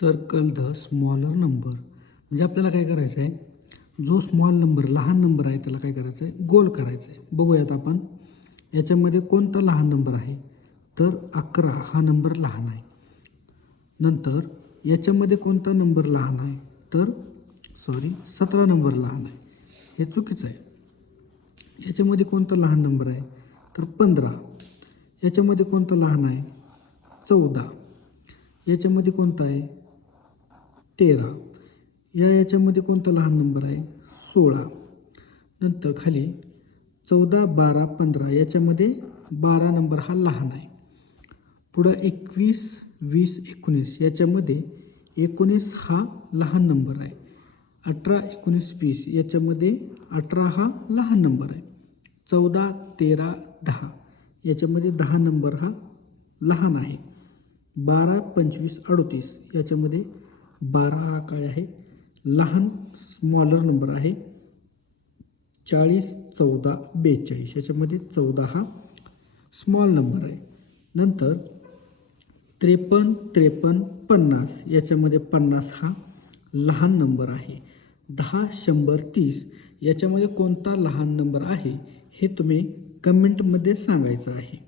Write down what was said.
Circle the smaller number. म्हणजे आपल्याला काय करायचं आहे, जो स्मॉल नंबर लहान नंबर आहे त्याला काय करायचं आहे, गोल करायचं आहे. बघूयात आपण याच्यामध्ये कोणता लहान नंबर आहे, तर 11 हा नंबर लहान आहे. नंतर याच्यामध्ये कोणता नंबर लहान आहे, तर 17 नंबर लहान आहे. हे चुकीचं आहे. याच्यामध्ये कोणता लहान नंबर आहे, तर 15. याच्यामध्ये कोणता लहान आहे, 14. याच्यामध्ये कोणता आहे, 13. याच्यामध्ये कोणता लहान नंबर आहे, 16. नंतर खाली 14, 12, 15 याच्यामध्ये 12 नंबर हा लहान आहे. पुढं 21, 20, 19 याच्यामध्ये 19 हा लहान नंबर आहे. 18, 19, 20 याच्यामध्ये 18 हा लहान नंबर आहे. 14, 13, 10 याच्यामध्ये 10 नंबर हा लहान आहे. 12, 25, 38 याच्यामध्ये 12 हा काय आहे, लहान स्मॉलर नंबर आहे. 40, 14, 42 याच्यामध्ये 14 हा स्मॉल नंबर आहे. नंतर 53, 53, 50 याच्यामध्ये 50 हा लहान नंबर आहे. 10, 100, 30 याच्यामध्ये कोणता लहान नंबर आहे हे तुम्ही कमेंटमध्ये सांगायचं आहे.